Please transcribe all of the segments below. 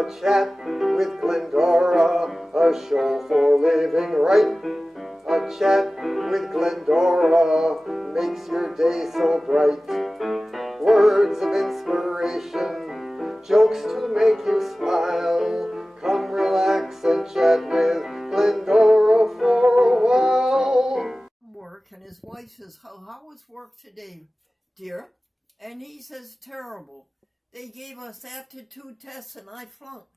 A chat with Glendora, a show for living right. A chat with Glendora makes your day so bright. Words of inspiration, jokes to make you smile. Come relax and chat with Glendora for a while. Work, and his wife says, how was work today, dear? And he says, terrible. They gave us aptitude tests and I flunked.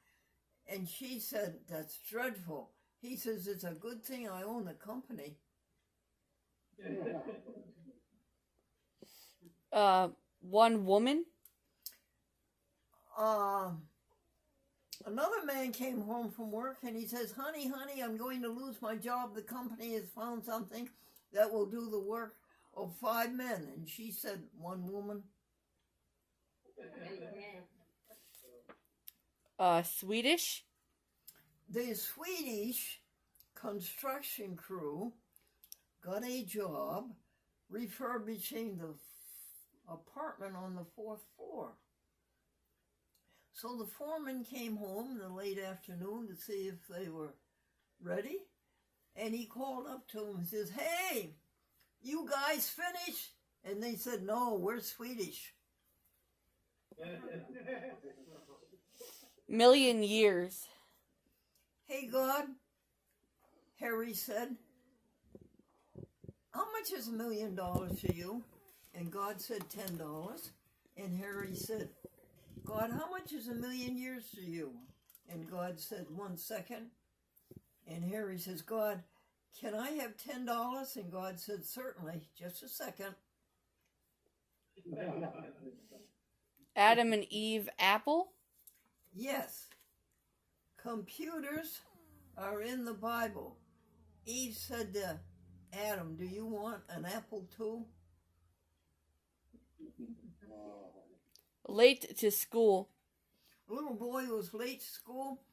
And she said, that's dreadful. He says, it's a good thing I own the company. One woman? Another man came home from work and he says, honey, I'm going to lose my job. The company has found something that will do the work of 5 men. And she said, one woman. Swedish? The Swedish construction crew got a job refurbishing the apartment on the 4th floor. So the foreman came home in the late afternoon to see if they were ready. And he called up to them and says, hey, you guys finished? And they said, no, we're Swedish. Million years. Hey, God, Harry said, how much is $1 million to you? And God said, $10. And Harry said, God, how much is 1,000,000 years to you? And God said, 1 second. And Harry says, God, can I have $10? And God said, certainly, just a second. Adam and Eve apple? Yes. Computers are in the Bible. Eve said to Adam, do you want an apple too? Late to school. A little boy was late to school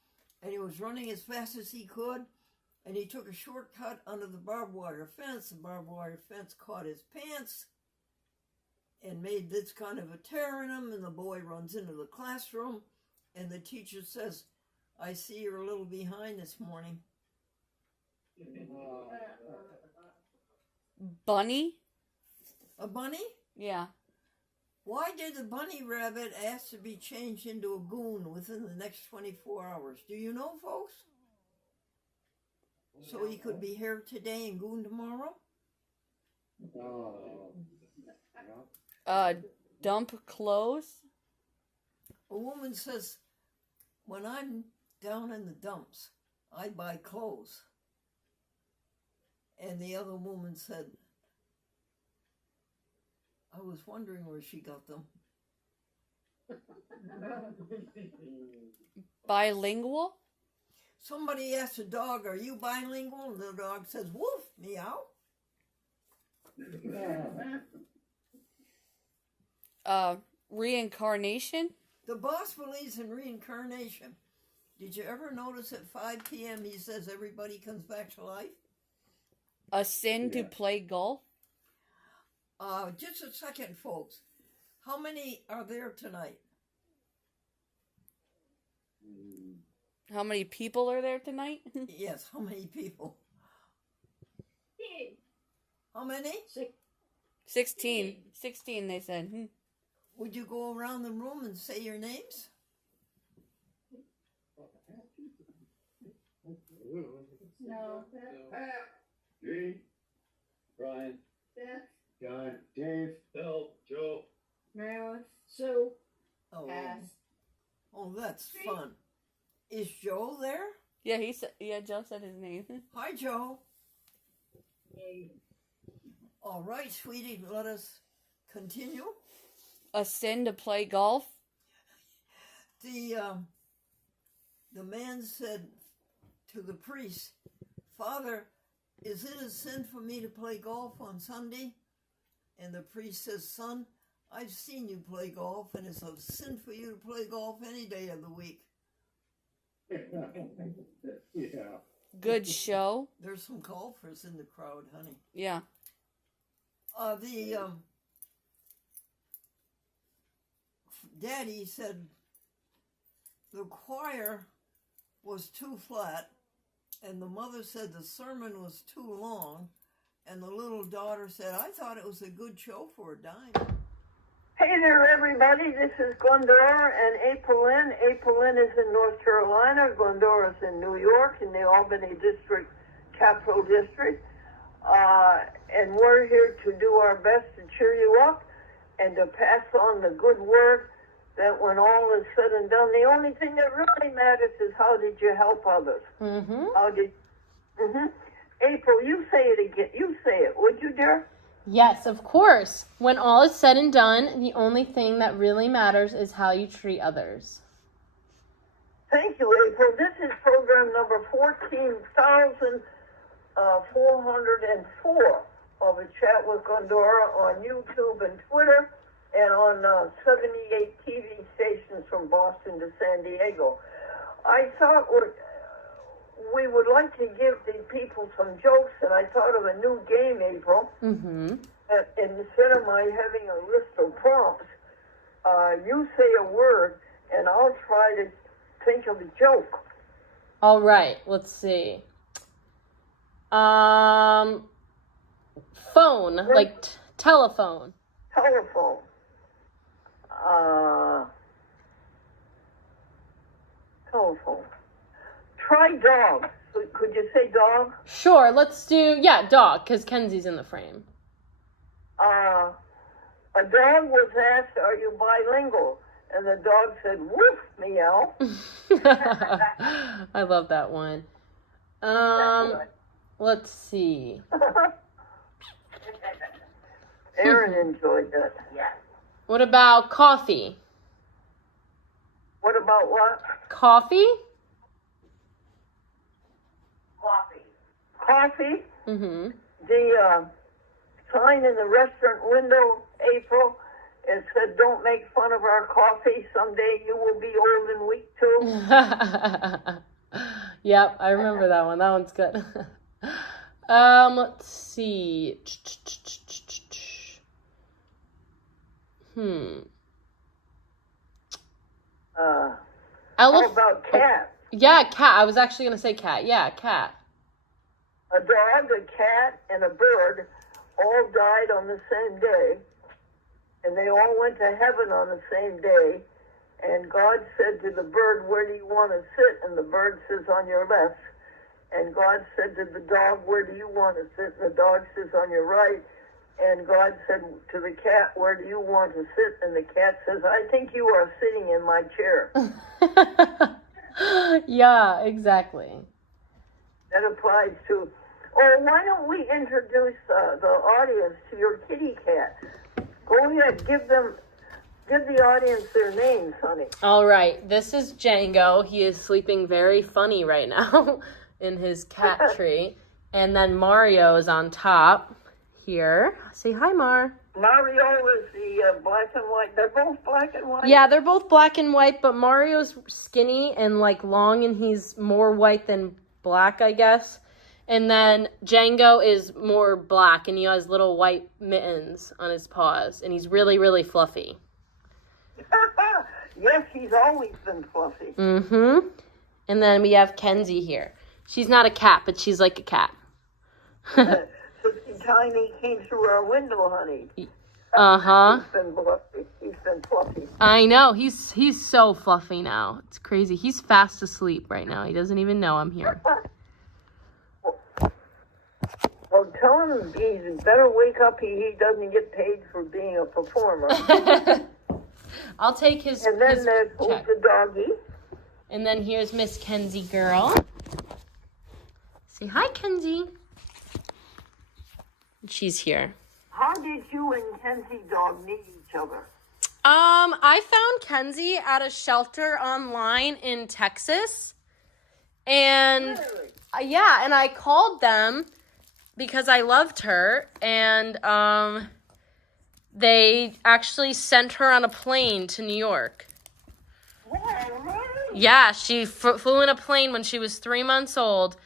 and he was running as fast as he could and he took a shortcut under the barbed wire fence. The barbed wire fence caught his pants and made this kind of a tear in him, and the boy runs into the classroom and the teacher says, I see you're a little behind this morning. Bunny? A bunny? Yeah. Why did the bunny rabbit ask to be changed into a goon within the next 24 hours? Do you know, folks? So he could be here today and goon tomorrow? Dump clothes? A woman says, when I'm down in the dumps, I buy clothes. And the other woman said, I was wondering where she got them. Bilingual? Somebody asked a dog, are you bilingual? And the dog says, woof, meow. Reincarnation? The boss believes in reincarnation. Did you ever notice at 5 p.m. he says everybody comes back to life? A sin to play golf? Just a second, folks. How many are there tonight? How many people are there tonight? Yes, how many people? How many? 16. 16, they said. Would you go around the room and say your names? No. Pat. Gene. Brian. Beth. John. Dave. Bill. Joe. Marilyn. Sue. Oh, Pass. oh, that's fun. Is Joe there? Yeah, he said. Yeah, Joe said his name. Hi, Joe. All right, sweetie, let us continue. A sin to play golf? The man said to the priest, Father, is it a sin for me to play golf on Sunday? And the priest says, son, I've seen you play golf, and it's a sin for you to play golf any day of the week. Yeah. Good show? There's some golfers in the crowd, honey. Yeah. Daddy said, the choir was too flat, and the mother said the sermon was too long, and the little daughter said, I thought it was a good show for a dime. Hey there, everybody. This is Glendora and April Lynn. April Lynn is in North Carolina. Glendora is in New York, in the Albany District, Capital District. And we're here to do our best to cheer you up and to pass on the good word that when all is said and done, the only thing that really matters is how did you help others? Mm-hmm. April, you say it again. You say it, would you, dear? Yes, of course. When all is said and done, the only thing that really matters is how you treat others. Thank you, April. This is program number 14,404 of A Chat with Glendora on YouTube and Twitter and on 78 TV stations from Boston to San Diego. I thought we would like to give the people some jokes, and I thought of a new game, April. Mm-hmm. Instead of my having a list of prompts, you say a word, and I'll try to think of a joke. All right, let's see. Phone, like telephone. Telephone. Telephone. Try dog. Could you say dog? Sure, let's do, dog, because Kenzie's in the frame. A dog was asked, are you bilingual? And the dog said, woof, meow. I love that one. Let's see. Aaron enjoyed that. Yeah. What about coffee? What about what? Coffee? Coffee? Mm-hmm. The sign in the restaurant window, April, it said, don't make fun of our coffee. Someday you will be old and weak too. Yep, I remember that one. That one's good. Let's see. How about cat? Yeah, cat. I was actually going to say cat. Yeah, cat. A dog, a cat, and a bird all died on the same day, and they all went to heaven on the same day, and God said to the bird, where do you want to sit? And the bird says, on your left. And God said to the dog, where do you want to sit? And the dog says, on your right. And God said to the cat, where do you want to sit? And the cat says, I think you are sitting in my chair. Yeah, exactly. That applies to, why don't we introduce the audience to your kitty cat? Go ahead, give the audience their names, honey. All right, this is Django. He is sleeping very funny right now in his cat tree. And then Mario is on top here. Say hi, Mar. Mario is the black and white. They're both black and white? Yeah, they're both black and white, but Mario's skinny and like long, and he's more white than black, I guess. And then Django is more black, and he has little white mittens on his paws, and he's really, really fluffy. Yes, he's always been fluffy. Mm-hmm. And then we have Kenzie here. She's not a cat, but she's like a cat. Tiny came through our window, honey. Uh-huh. He's been fluffy. I know. He's so fluffy now. It's crazy. He's fast asleep right now. He doesn't even know I'm here. Well, tell him he better wake up. He doesn't get paid for being a performer. I'll take his And then his there's check. the doggy. And then here's Miss Kenzie girl. Say hi, Kenzie. She's here. How did you and Kenzie dog meet each other? I found Kenzie at a shelter online in Texas. And Really? yeah, and I called them because I loved her, and they actually sent her on a plane to New York. Wow, really? Yeah, she flew in a plane when she was 3 months old.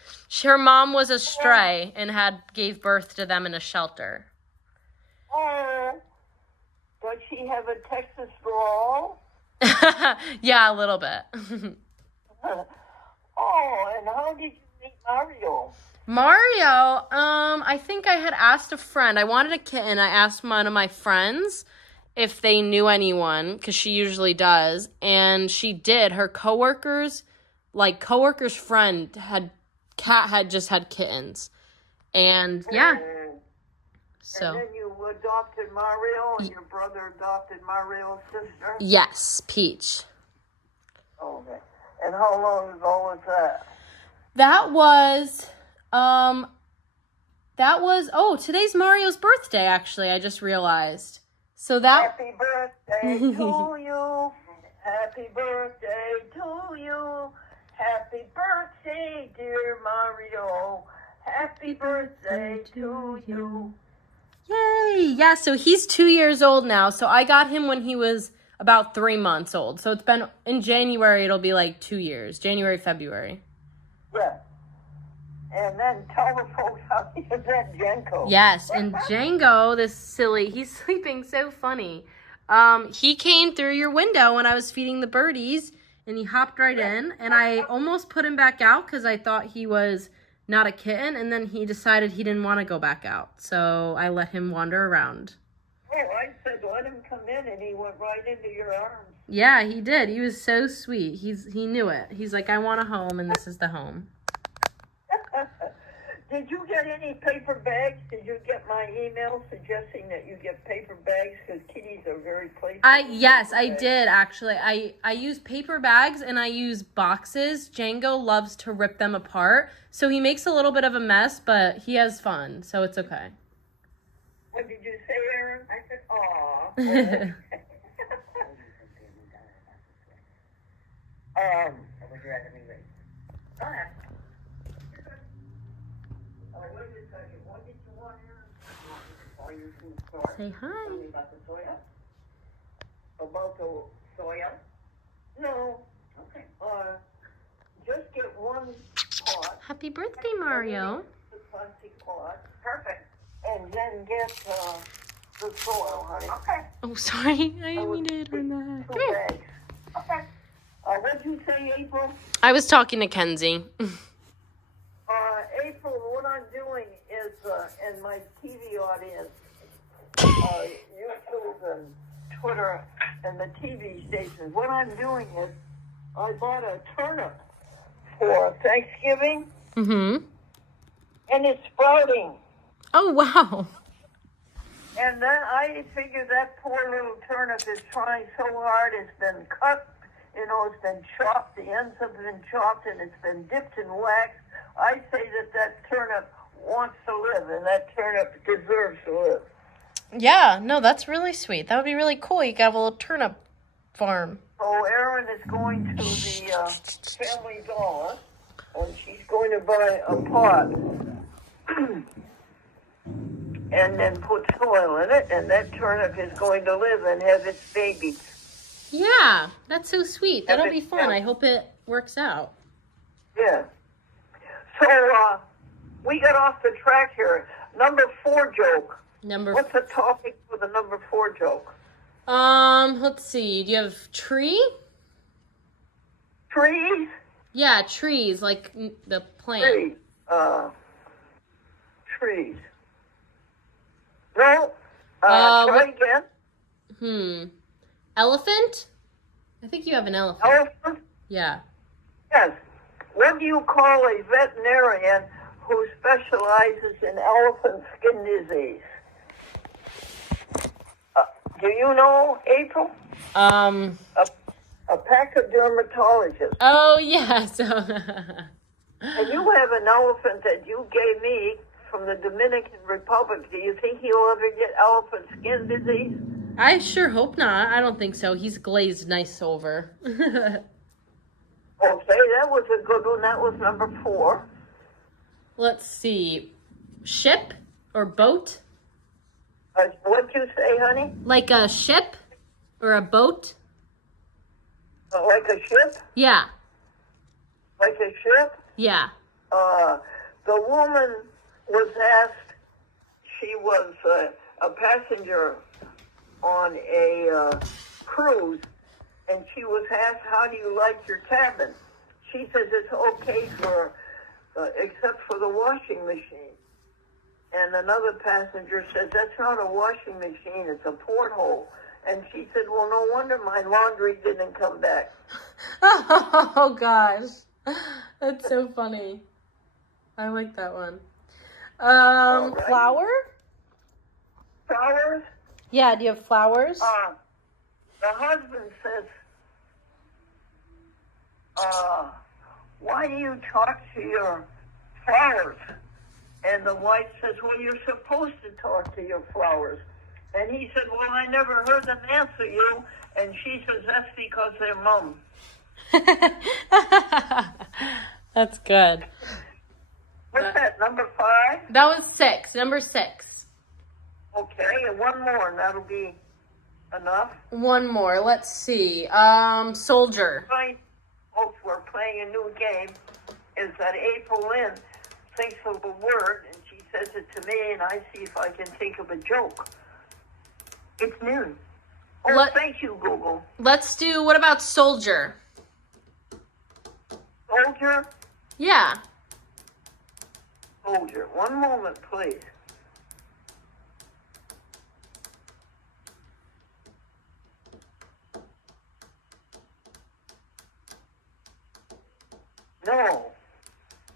Her mom was a stray and gave birth to them in a shelter. Oh, does she have a Texas drawl? Yeah, a little bit. Oh, and how did you meet Mario? Mario, I think I had asked a friend. I wanted a kitten. I asked one of my friends if they knew anyone, because she usually does, and she did. Her coworker's friend had just had kittens, and yeah. So. And then you adopted Mario, and your brother adopted Mario's sister? Yes, Peach. Okay. And how long ago was that? Today's Mario's birthday, actually, I just realized. So that... Happy birthday to you. Happy birthday to you. Happy birthday, dear Mario. Happy birthday to you. Yay! Yeah, so he's 2 years old now. So I got him when he was about 3 months old. So it's been, in January, it'll be like 2 years. January, February. Yeah. And then tell the folks how you met Jenko. Yes, and Django, he's sleeping so funny. He came through your window when I was feeding the birdies, and he hopped right in, and I almost put him back out because I thought he was not a kitten, and then he decided he didn't want to go back out, so I let him wander around. Oh, I said let him come in, and he went right into your arms. Yeah, he did. He was so sweet. He knew it. He's like, I want a home, and this is the home. Did you get any paper bags? Did you get my email suggesting that you get paper bags? Because kitties are very playful. Yes, I did, actually. I use paper bags and I use boxes. Django loves to rip them apart. So he makes a little bit of a mess, but he has fun, so it's okay. What did you say, Aaron? I said, aw. Would you rather me wait? Okay. What did you want, Aaron? Say hi. Tell me about the soya? About the soya? No. Okay. Just get one pot. Happy birthday, Mario. The plastic pot. Perfect. And then get the soil, honey. Okay. Oh, sorry. I didn't mean to turn that. 2 bags. Okay. What did you say, April? I was talking to Kenzie. April, what I'm doing is, and my TV audience, YouTube and Twitter and the TV stations, what I'm doing is I bought a turnip for Thanksgiving, Mm-hmm. and it's sprouting. Oh, wow. And then I figure that poor little turnip is trying so hard. It's been cut, it's been chopped. The ends have been chopped, and it's been dipped in wax. I say that turnip wants to live, and that turnip deserves to live. Yeah, no, that's really sweet. That would be really cool. You could have a little turnip farm. So Erin is going to the Family Dollar, and she's going to buy a pot and then put soil in it, and that turnip is going to live and have its babies. Yeah, that's so sweet. That'll be fun. I hope it works out. Yeah. So, we got off the track here. Number 4 joke. What's the topic for the number 4 joke? Let's see. Do you have tree? Trees? Yeah, trees, like the plant. Trees. Trees. No. Try again. Elephant? I think you have an elephant. Elephant? Yeah. Yes. What do you call a veterinarian who specializes in elephant skin disease? Do you know, April? A pachydermatologist. Oh, yeah. So. And you have an elephant that you gave me from the Dominican Republic. Do you think he'll ever get elephant skin disease? I sure hope not. I don't think so. He's glazed nice over. Okay, that was a good one. That was number 4. Let's see. Ship or boat? What'd you say, honey? Like a ship or a boat? Like a ship? Yeah. Like a ship? Yeah. The woman was asked, she was a passenger on a cruise, and she was asked, how do you like your cabin? She says it's okay for, except for the washing machine. And another passenger says, that's not a washing machine, it's a porthole. And she said, well, no wonder my laundry didn't come back. Oh, gosh. That's so funny. I like that one. All right. Flower? Flowers? Yeah, do you have flowers? The husband says, why do you talk to your flowers? And the wife says, well, you're supposed to talk to your flowers. And he said, well, I never heard them answer you. And she says, that's because they're mum. That's good. What's that, number 5? That was 6. Number 6. Okay, and one more, and that'll be enough. One more. Let's see. Soldier. Right, folks, we're playing a new game. Is that April Lynn thinks of a word, and she says it to me, and I see if I can think of a joke. It's noon. Oh, thank you, Google. Let's do, what about soldier? Soldier? Yeah. Soldier. One moment, please. No.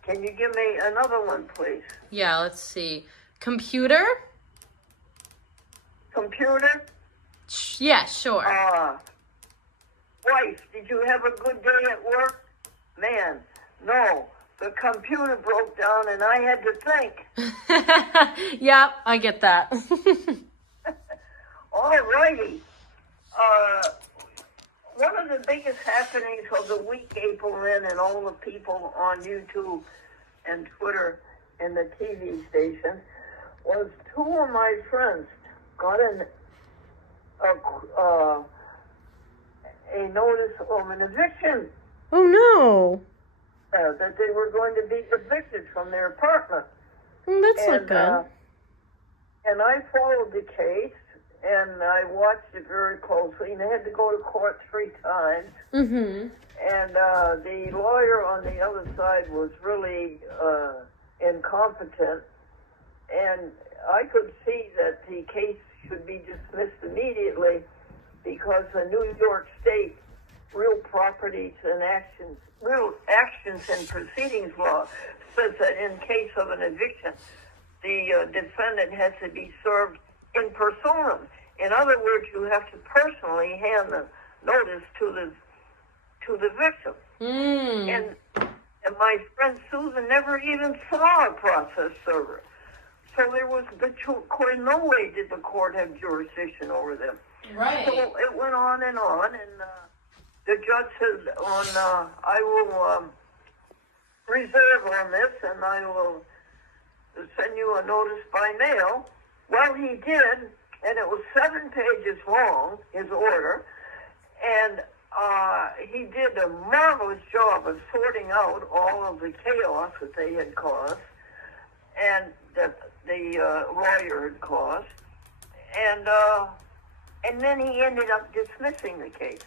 Can you give me another one, please? Yeah, let's see. Computer? Computer? Yeah, sure. Wife, did you have a good day at work? Man, no. The computer broke down and I had to think. Yep, I get that. All righty. One of the biggest happenings of the week, April Lynn, and all the people on YouTube and Twitter and the TV station, was 2 of my friends got a notice of an eviction. Oh, no. That they were going to be evicted from their apartment. That's not good. And I followed the case, and I watched it very closely, and they had to go to court 3 times. Mm-hmm. And the lawyer on the other side was really incompetent, and I could see that the case should be dismissed immediately because the New York State Real Properties and Real Actions and Proceedings law says that in case of an eviction, the defendant has to be served in personam. In other words, you have to personally hand the notice to the victim. And my friend Susan never even saw a process server. So there was no way did the court have jurisdiction over them. Right. So it went on, and the judge said, I will reserve on this, and I will send you a notice by mail. Well, he did, and it was 7 pages long, his order, and he did a marvelous job of sorting out all of the chaos that they had caused, and that the lawyer had caused, and then he ended up dismissing the case.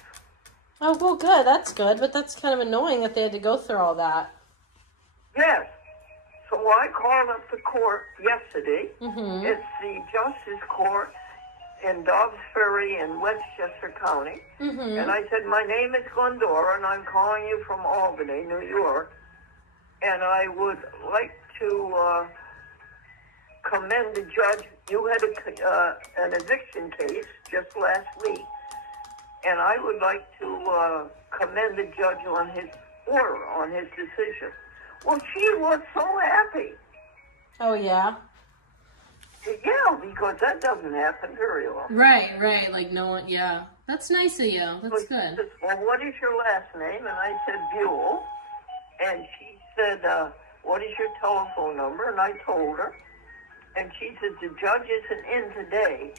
Oh, well, good. That's good, but that's kind of annoying that they had to go through all that. Yes. So I called up the court yesterday. Mm-hmm. It's the Justice Court in Dobbs Ferry in Westchester County. Mm-hmm. And I said, my name is Glendora, and I'm calling you from Albany, New York. And I would like to commend the judge. You had an eviction case just last week. And I would like to commend the judge on his order, on his decision. Well, she was so happy. Oh, yeah? Yeah, because that doesn't happen very often. Right. Like, no one, yeah. That's nice of you. That's good. Said, well, what is your last name? And I said, Buell. And she said, what is your telephone number? And I told her. And she said, the judge isn't in today.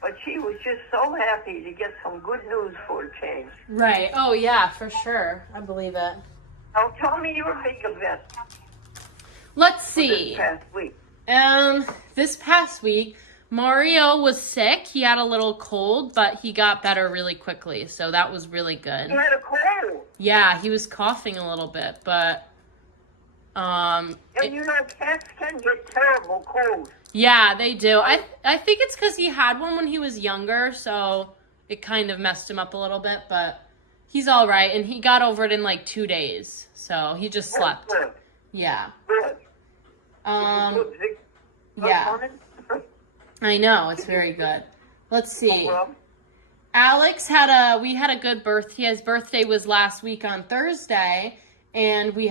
But she was just so happy to get some good news for a change. Right. Oh, yeah, for sure. I believe it. Now, tell me your big event. Let's see. This past week. This past week, Mario was sick. He had a little cold, but he got better really quickly. So that was really good. He had a cold. Yeah, he was coughing a little bit, but And you know, cats can get terrible colds. yeah, they do. I think it's because he had one when he was younger, so it kind of messed him up a little bit, but he's all right, and he got over it in like 2 days. So he just slept. Good. Yeah. Good. Yeah. I know, it's very good. Let's see. Well, Alex we had a good birthday. His birthday was last week on Thursday, and we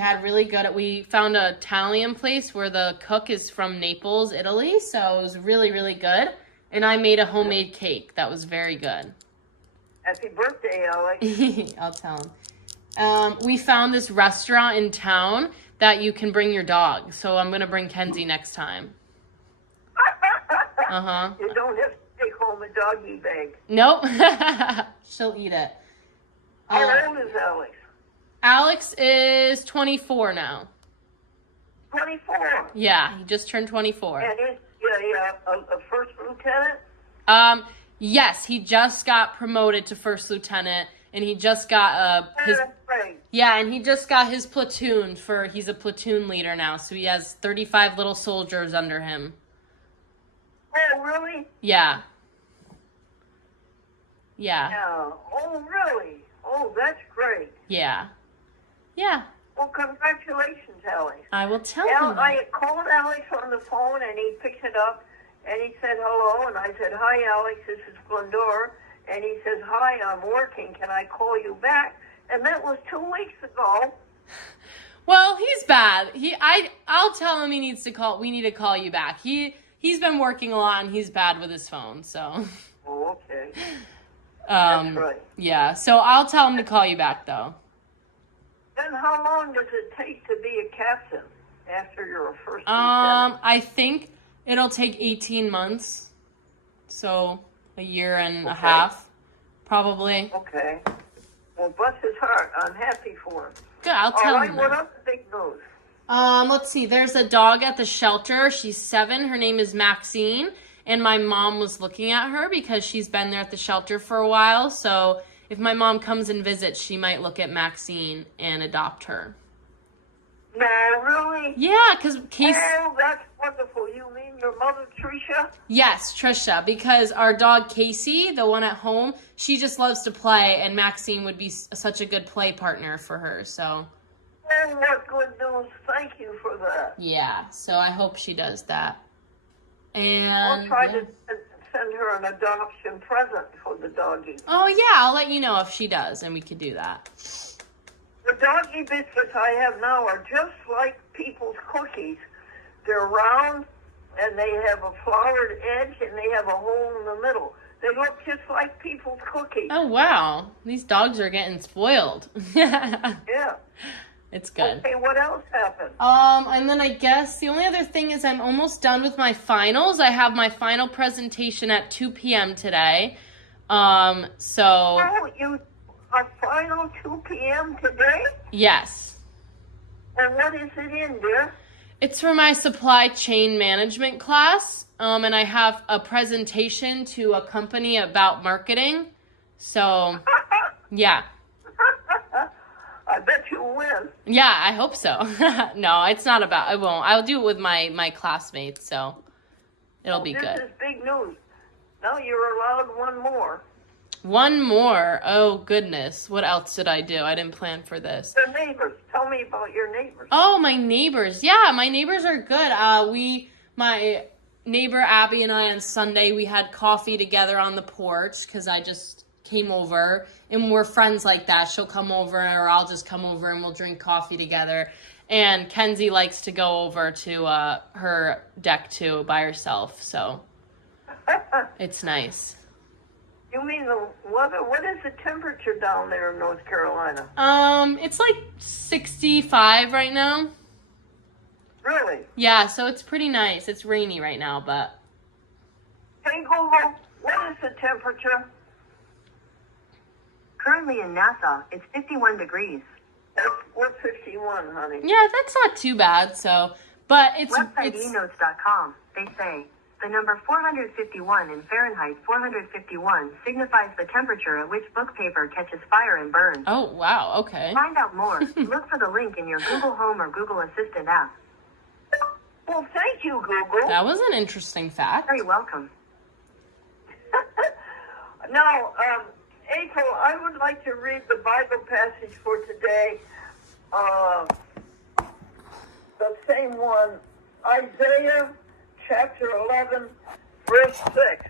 found an Italian place where the cook is from Naples, Italy, so it was really, really good. And I made a homemade cake that was very good. happy birthday, Alex. I'll tell him. We found this restaurant in town that you can bring your dog, so I'm gonna bring Kenzie next time. You don't have to take home a doggy bag. Nope. She'll eat it. How old is Alex? Alex is 24 now. 24. Yeah, he just turned 24. And he's a first lieutenant? Yes, he just got promoted to first lieutenant, and he just got his Right. and he just got his platoon he's a platoon leader now, so he has 35 little soldiers under him. Oh, really? Yeah. Yeah. Yeah. Oh, really? Oh, that's great. Yeah. Yeah. Well, congratulations, Alex. I will tell him. I called Alex on the phone, and he picked it up, and he said hello, and I said, hi, Alex, this is Glendora. And he says, hi, I'm working. Can I call you back? And that was 2 weeks ago. Well, he's bad. I'll tell him we need to call you back. He's been working a lot, and he's bad with his phone, so. Oh, okay. That's right. Yeah, so I'll tell him to call you back, though. Then how long does it take to be a captain after you're a first lieutenant? I think it'll take 18 months. So a year and a half, probably. Okay. Well, bless his heart. I'm happy for him. Good, I'll tell him What that. else big news? Let's see. There's a dog at the shelter. She's 7. Her name is Maxine. And my mom was looking at her because she's been there at the shelter for a while. So if my mom comes and visits, she might look at Maxine and adopt her. No, really? Yeah, because Casey... Oh, that's wonderful. You mean your mother, Tricia? Yes, Trisha, because our dog Casey, the one at home, she just loves to play, and Maxine would be such a good play partner for her, so... Oh, what good news. Thank you for that. Yeah, so I hope she does that. And... I'll try to send her an adoption present for the doggy. Oh, yeah, I'll let you know if she does, and we could do that. The doggy biscuits I have now are just like people's cookies. They're round, and they have a floured edge, and they have a hole in the middle. They look just like people's cookies. Oh, wow. These dogs are getting spoiled. Yeah. It's good. Okay, what else happened? And then I guess the only other thing is I'm almost done with my finals. I have my final presentation at 2 p.m. today. Oh, you are final 2 p.m. today? Yes. And what is it in, dear? It's for my supply chain management class. And I have a presentation to a company about marketing. So, yeah. I bet you'll win. Yeah, I hope so. No, it's not about, I won't. I'll do it with my classmates, so it'll be good. This is big news. Now you're allowed one more. One more. Oh, goodness. What else did I do? I didn't plan for this. The neighbors. Tell me about your neighbors. Oh, my neighbors. Yeah, my neighbors are good. My neighbor Abby and I on Sunday, we had coffee together on the porch because I just came over, and we're friends like that. She'll come over, or I'll just come over, and we'll drink coffee together. And Kenzie likes to go over to her deck too by herself, so it's nice. You mean the weather? What is the temperature down there in North Carolina? It's like 65 right now. Really? Yeah, so it's pretty nice. It's rainy right now, but... Hey, Google, what is the temperature? Currently in Nassau, it's 51 degrees. We're 51, honey. Yeah, that's not too bad, so... But it's... Website it's enotes.com, they say, The number 451 in Fahrenheit 451 signifies the temperature at which book paper catches fire and burns. Oh, wow. Okay. Find out more. Look for the link in your Google Home or Google Assistant app. Well, thank you, Google. That was an interesting fact. Very welcome. Now, April, I would like to read the Bible passage for today. The same one, Isaiah chapter 11, verse 6.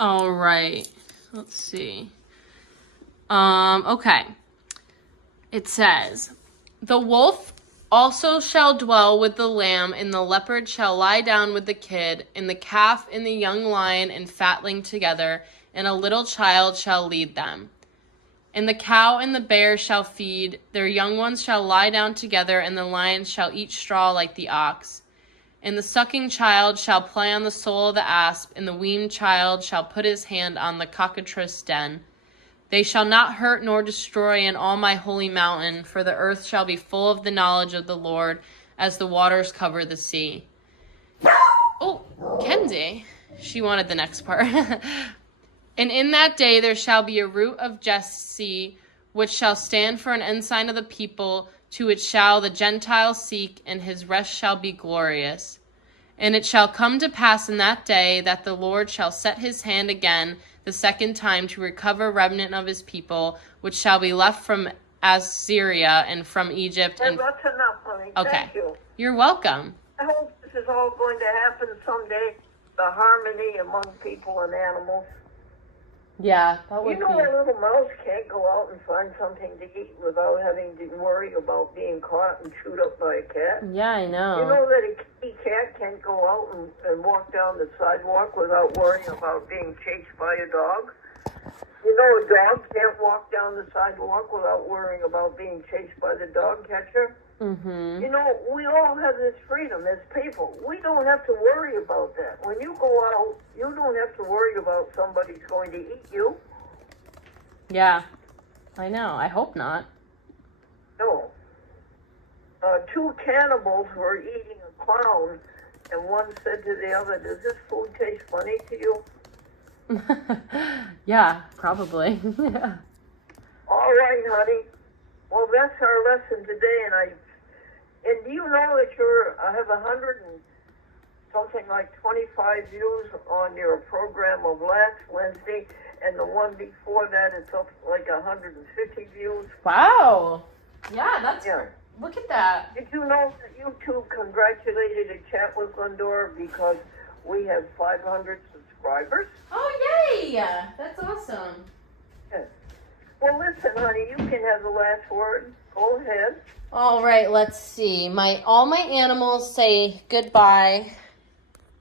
All right. Let's see. Okay. It says, "The wolf also shall dwell with the lamb, and the leopard shall lie down with the kid, and the calf and the young lion and fatling together, and a little child shall lead them. And the cow and the bear shall feed, their young ones shall lie down together, and the lion shall eat straw like the ox. And the sucking child shall play on the sole of the asp, and the weaned child shall put his hand on the cockatrice den. They shall not hurt nor destroy in all my holy mountain, for the earth shall be full of the knowledge of the Lord, as the waters cover the sea." Oh, Kenzie. She wanted the next part. "And in that day there shall be a root of Jesse, which shall stand for an ensign of the people, to which shall the Gentiles seek, and his rest shall be glorious. And it shall come to pass in that day that the Lord shall set his hand again the second time to recover remnant of his people, which shall be left from Assyria and from Egypt." And And that's enough, honey. okay, Thank you. You're welcome. I hope this is all going to happen someday, the harmony among people and animals. Yeah, that You would know, a little mouse can't go out and find something to eat without having to worry about being caught and chewed up by a cat. Yeah, I know. You know that a kitty cat can't go out and walk down the sidewalk without worrying about being chased by a dog? You know a dog can't walk down the sidewalk without worrying about being chased by the dog catcher? Mm-hmm. You know, we all have this freedom as people. We don't have to worry about that. When you go out, you don't have to worry about somebody's going to eat you. Yeah, I know. I hope not. No. Two cannibals were eating a clown, and one said to the other, "Does this food taste funny to you?" Yeah, probably. Yeah. All right, honey. Well, that's our lesson today, and do you know that I have 100 and something like 25 views on your program of last Wednesday, and the one before that it's up like 150 views. Wow. Yeah, that's. Yeah. Look at that. Did you know that YouTube congratulated a chat with Glendora because we have 500 subscribers? Oh, yay! That's awesome. Yes. Well, listen, honey, you can have the last word. Go ahead. All right, let's see. All my animals say goodbye,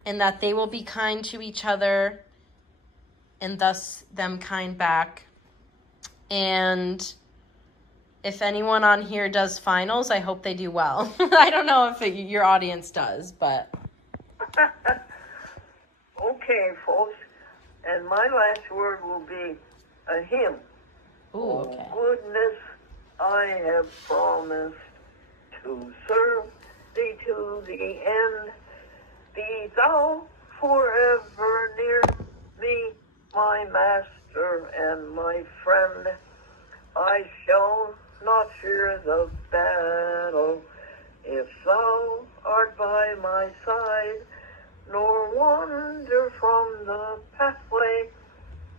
and that they will be kind to each other, and thus them kind back. And if anyone on here does finals, I hope they do well. I don't know if your audience does, but... Okay, folks. And my last word will be a hymn. Ooh, okay. Goodness, I have promised to serve thee to the end. Be thou forever near me, my master and my friend. I shall not fear the battle if thou art by my side, nor wander from the pathway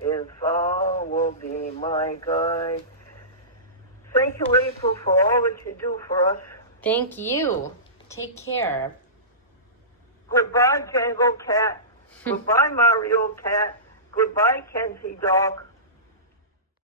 if thou wilt be my guide. Thank you, April, for all that you do for us. Thank you. Take care. Goodbye, Django Cat. Goodbye, Mario Cat. Goodbye, Kenzie Dog.